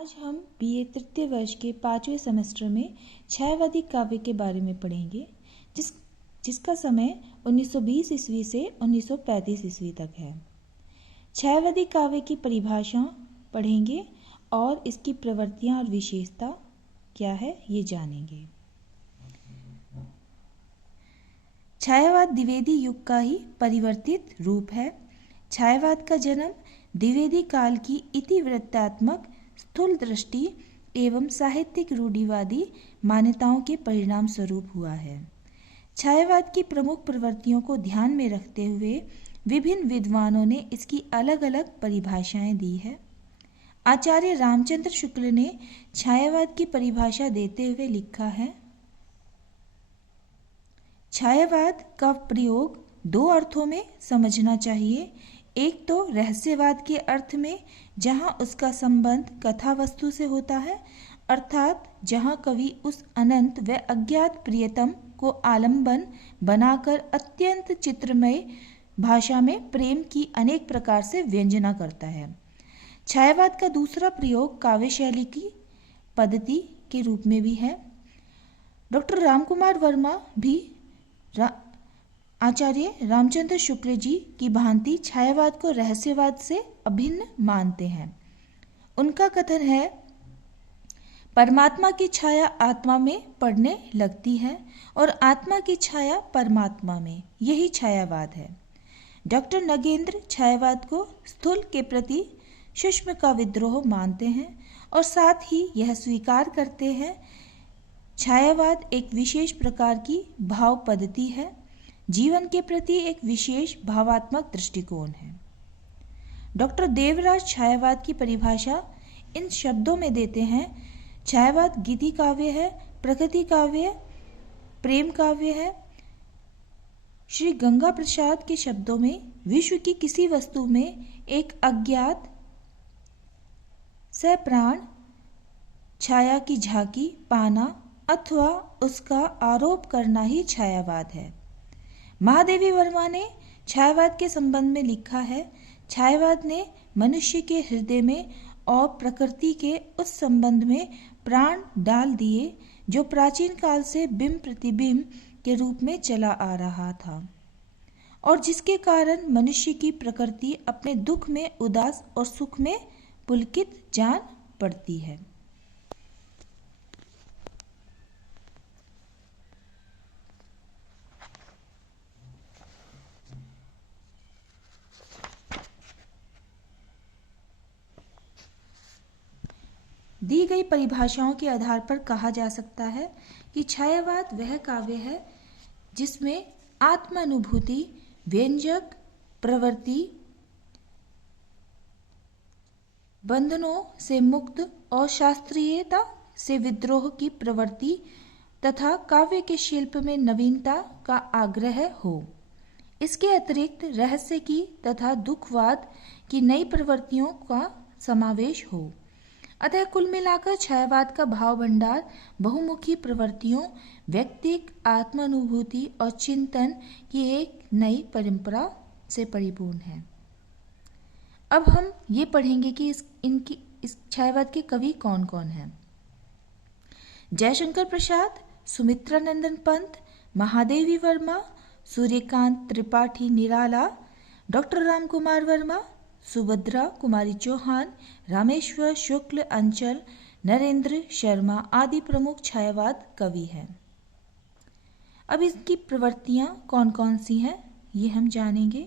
आज हम बीए तृतीय वर्ष के 5वें सेमेस्टर में छायावादी काव्य के बारे में पढ़ेंगे जिसका समय 1920 ईस्वी से 1935 ईस्वी तक है। छायावादी काव्य की परिभाषा पढ़ेंगे और इसकी प्रवृत्तियां और विशेषता क्या है ये जानेंगे। छायावाद द्विवेदी युग का ही परिवर्तित रूप है। छायावाद का जन्म द्विवेदी काल की इतिवृत्तात्मक स्थूल दृष्टि एवं साहित्यिक रूढ़िवादी मान्यताओं के परिणाम स्वरूप हुआ है। छायावाद की प्रमुख प्रवृत्तियों को ध्यान में रखते हुए विभिन्न विद्वानों ने इसकी अलग अलग परिभाषाएं दी है। आचार्य रामचंद्र शुक्ल ने छायावाद की परिभाषा देते हुए लिखा है, छायावाद का प्रयोग दो अर्थों में समझना चाहिए। एक तो रहस्यवाद के अर्थ में, जहाँ उसका संबंध कथा वस्तु से होता है, अर्थात जहाँ कवि उस अनंत व अज्ञात प्रियतम को आलंबन बनाकर अत्यंत चित्रमय भाषा में प्रेम की अनेक प्रकार से व्यंजना करता है। छायावाद का दूसरा प्रयोग काव्य शैली की पद्धति के रूप में भी है। डॉक्टर रामकुमार वर्मा भी आचार्य रामचंद्र शुक्ल जी की भांति छायावाद को रहस्यवाद से अभिन्न मानते हैं। उनका कथन है, परमात्मा की छाया आत्मा में पड़ने लगती है और आत्मा की छाया परमात्मा में, यही छायावाद है। डॉक्टर नगेंद्र छायावाद को स्थूल के प्रति सूक्ष्म का विद्रोह मानते हैं और साथ ही यह स्वीकार करते हैं छायावाद एक विशेष प्रकार की भाव पद्धति है, जीवन के प्रति एक विशेष भावात्मक दृष्टिकोण है। डॉक्टर देवराज छायावाद की परिभाषा इन शब्दों में देते हैं, छायावाद गीति काव्य है, प्रकृति काव्य, प्रेम काव्य है। श्री गंगा प्रसाद के शब्दों में विश्व की किसी वस्तु में एक अज्ञात सप्राण छाया की झांकी पाना अथवा उसका आरोप करना ही छायावाद है। महादेवी वर्मा ने छायावाद के संबंध में लिखा है, छायावाद ने मनुष्य के हृदय में और प्रकृति के उस संबंध में प्राण डाल दिए जो प्राचीन काल से बिंब प्रतिबिंब के रूप में चला आ रहा था और जिसके कारण मनुष्य की प्रकृति अपने दुख में उदास और सुख में पुलकित जान पड़ती है। दी गई परिभाषाओं के आधार पर कहा जा सकता है कि छायावाद वह काव्य है जिसमें आत्मानुभूति, व्यंजक प्रवृत्ति, बंधनों से मुक्त और शास्त्रीयता से विद्रोह की प्रवृत्ति तथा काव्य के शिल्प में नवीनता का आग्रह हो। इसके अतिरिक्त रहस्य की तथा दुखवाद की नई प्रवृत्तियों का समावेश हो। अतः कुल मिलाकर छायावाद का भाव भंडार बहुमुखी प्रवृत्तियों, व्यक्तिक आत्मानुभूति और चिंतन की एक नई परंपरा से परिपूर्ण है। अब हम ये पढ़ेंगे कि इस छायावाद के कवि कौन कौन हैं। जयशंकर प्रसाद, सुमित्रा नंदन पंत, महादेवी वर्मा, सूर्यकांत त्रिपाठी निराला, डॉक्टर रामकुमार वर्मा, सुभद्रा कुमारी चौहान, रामेश्वर शुक्ल, अंचल, नरेंद्र शर्मा आदि प्रमुख छायावाद कवि हैं। अब इसकी प्रवृत्तियां कौन कौन सी हैं ये हम जानेंगे।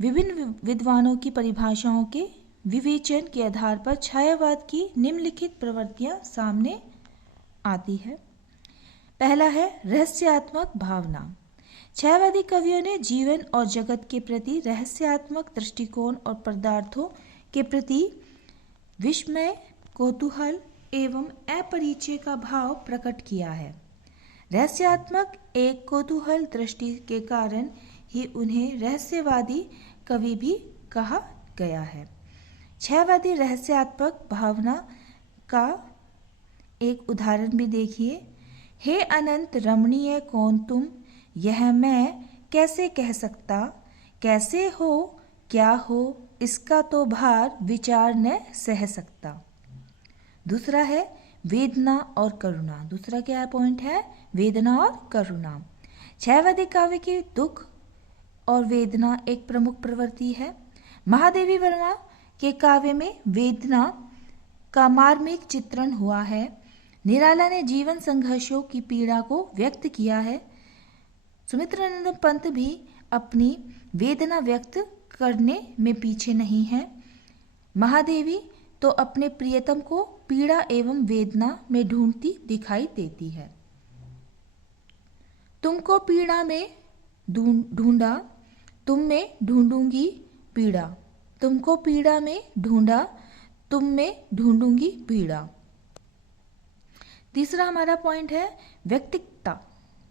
विभिन्न विद्वानों की परिभाषाओं के विवेचन के आधार पर छायावाद की निम्नलिखित प्रवृत्तियां सामने आती है। पहला है रहस्यात्मक भावना। छायावादी कवियों ने जीवन और जगत के प्रति रहस्यात्मक दृष्टिकोण और पदार्थों के प्रति विस्मय, कौतूहल एवं अपरिचय का भाव प्रकट किया है। रहस्यात्मक एक कौतूहल दृष्टि के कारण ही उन्हें रहस्यवादी कवि भी कहा गया है। छायावादी रहस्यात्मक भावना का एक उदाहरण भी देखिए। हे अनंत रमणीय कौन तुम, यह मैं कैसे कह सकता, कैसे हो क्या हो, इसका तो भार विचार न सह सकता। दूसरा है वेदना और करुणा। दूसरा क्या है पॉइंट है? वेदना और करुणा। छायावादी काव्य की दुख और वेदना एक प्रमुख प्रवृत्ति है। महादेवी वर्मा के काव्य में वेदना का मार्मिक चित्रण हुआ है। निराला ने जीवन संघर्षों की पीड़ा को व्यक्त किया है। सुमित्रानंद पंत भी अपनी वेदना व्यक्त करने में पीछे नहीं है। महादेवी तो अपने प्रियतम को पीड़ा एवं वेदना में ढूंढती दिखाई देती है। तुमको पीड़ा में ढूंढा, तुम में ढूंढूंगी पीड़ा। तुमको पीड़ा में ढूंढा, तुम में ढूंढूंगी पीड़ा। तीसरा हमारा पॉइंट है व्यक्तिकता।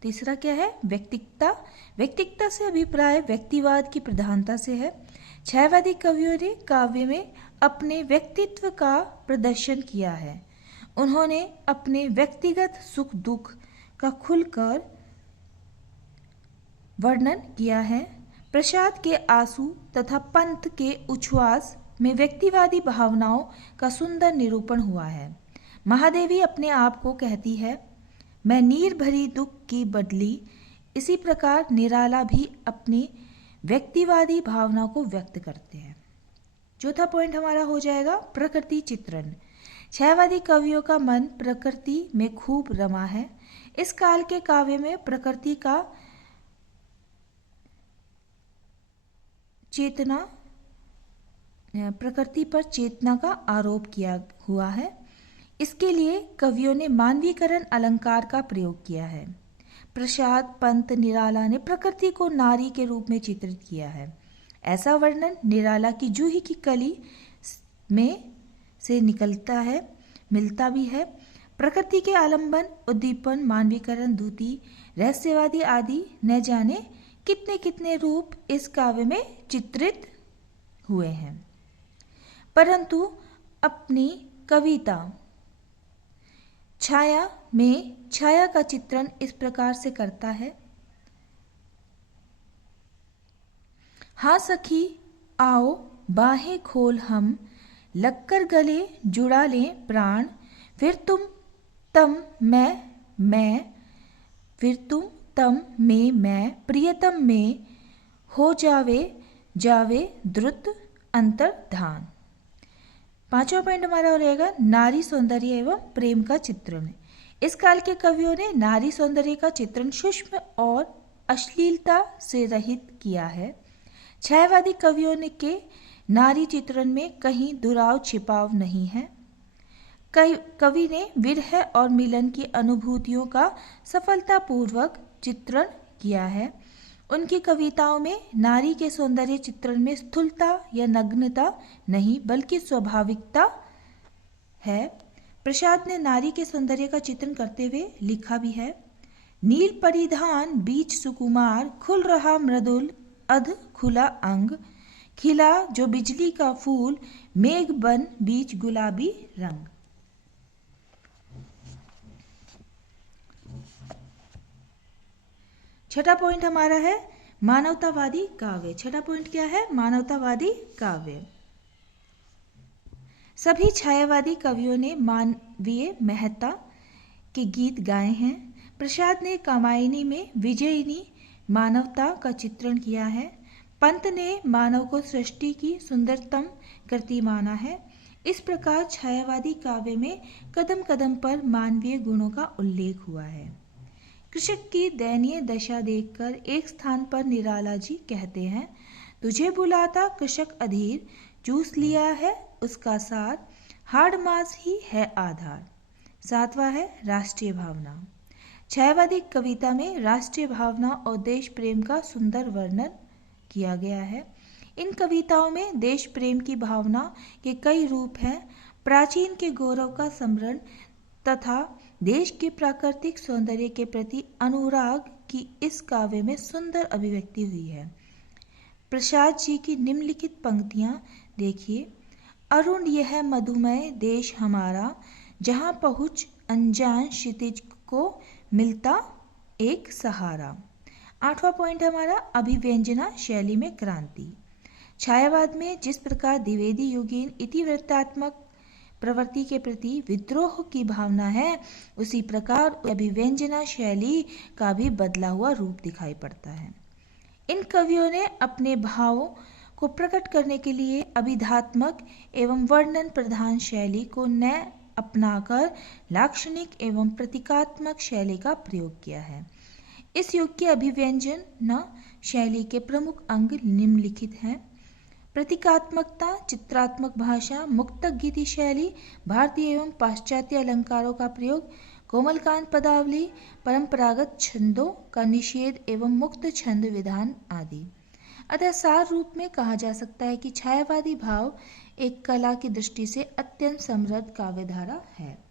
तीसरा क्या है? व्यक्तिकता। व्यक्तिकता से अभिप्राय व्यक्तिवाद की प्रधानता से है। छायावादी कवियों ने काव्य में अपने व्यक्तित्व का प्रदर्शन किया है। उन्होंने अपने व्यक्तिगत सुख दुख का खुलकर वर्णन किया है। प्रसाद के आंसू तथा पंत के उच्छ्वास में व्यक्तिवादी भावनाओं का सुंदर निरूपण हुआ है। महादेवी अपने आप को कहती है, मैं नीर भरी दुख की बदली। इसी प्रकार निराला भी अपनी व्यक्तिवादी भावना को व्यक्त करते हैं। चौथा पॉइंट हमारा हो जाएगा प्रकृति चित्रण। छायावादी कवियों का मन प्रकृति में खूब रमा है। इस काल के काव्य में प्रकृति का प्रकृति पर चेतना का आरोप किया हुआ है। इसके लिए कवियों ने मानवीकरण अलंकार का प्रयोग किया है। प्रसाद, पंत, निराला ने प्रकृति को नारी के रूप में चित्रित किया है। ऐसा वर्णन निराला की जूही की कली में से निकलता है, मिलता भी है। प्रकृति के आलंबन, उद्दीपन, मानवीकरण, दूती, रहस्यवादी आदि न जाने कितने कितने रूप इस काव्य में चित्रित हुए हैं। परंतु अपनी कविता छाया में छाया का चित्रण इस प्रकार से करता है। हाँ सखी आओ बाहें खोल हम, लगकर गले जुड़ा लें प्राण। फिर तुम तम मैं, फिर तुम तम में मैं, प्रियतम में हो जावे द्रुत अंतर्धान। पांचवा पॉइंट हमारा हो रहेगा नारी सौंदर्य एवं प्रेम का चित्रण। इस काल के कवियों ने नारी सौंदर्य का चित्रण सूक्ष्म और अश्लीलता से रहित किया है। छायावादी कवियों ने के नारी चित्रण में कहीं दुराव छिपाव नहीं है। कवि ने विरह और मिलन की अनुभूतियों का सफलतापूर्वक चित्रण किया है। उनकी कविताओं में नारी के सौंदर्य चित्रण में स्थूलता या नग्नता नहीं बल्कि स्वाभाविकता है। प्रसाद ने नारी के सौंदर्य का चित्रण करते हुए लिखा भी है, नील परिधान बीच सुकुमार, खुल रहा मृदुल अध खुला अंग, खिला जो बिजली का फूल, मेघ बन बीच गुलाबी रंग। छठा पॉइंट हमारा है मानवतावादी काव्य। छठा पॉइंट क्या है? मानवतावादी काव्य। सभी छायावादी कवियों ने मानवीय महत्ता के गीत गाए हैं। प्रसाद ने कामायनी में विजयिनी मानवता का चित्रण किया है। पंत ने मानव को सृष्टि की सुंदरतम कृति माना है। इस प्रकार छायावादी काव्य में कदम कदम पर मानवीय गुणों का उल्लेख हुआ है। कृषक की दयनीय दशा देखकर एक स्थान पर निराला जी कहते हैं, तुझे बुलाता कृषक अधीर, चूस लिया है उसका सार, हाड़ मास ही है आधार। सातवां है राष्ट्रीय भावना। छायावादी कविता में राष्ट्रीय भावना और देश प्रेम का सुंदर वर्णन किया गया है। इन कविताओं में देश प्रेम की भावना के कई रूप हैं। प्राचीन के गौरव का स्मरण तथा देश के प्राकृतिक सौंदर्य के प्रति अनुराग की इस काव्य में सुंदर अभिव्यक्ति हुई है। प्रसाद जी की निम्नलिखित पंक्तियां देखिए, अरुण यह मधुमय देश हमारा, जहां पहुंच अनजान क्षितिज को मिलता एक सहारा। आठवां पॉइंट हमारा अभिव्यंजना शैली में क्रांति। छायावाद में जिस प्रकार द्विवेदी योगीन इतिवृत्तात्मक प्रवृत्ति के प्रति विद्रोह की भावना है, उसी प्रकार अभिव्यंजना शैली का भी बदला हुआ रूप दिखाई पड़ता है। इन कवियों ने अपने भावों को प्रकट करने के लिए अभिधात्मक एवं वर्णन प्रधान शैली को न अपनाकर लाक्षणिक एवं प्रतीकात्मक शैली का प्रयोग किया है। इस युग के अभिव्यंजन शैली के प्रमुख अंग निम्नलिखित हैं। प्रतीकात्मकता, चित्रात्मक भाषा, मुक्तक गीति शैली, भारतीय एवं पाश्चात्य अलंकारों का प्रयोग, कोमलकांत पदावली, परंपरागत छंदों का निषेध एवं मुक्त छंद विधान आदि। अतः सार रूप में कहा जा सकता है कि छायावादी भाव एक कला की दृष्टि से अत्यंत समृद्ध काव्यधारा है।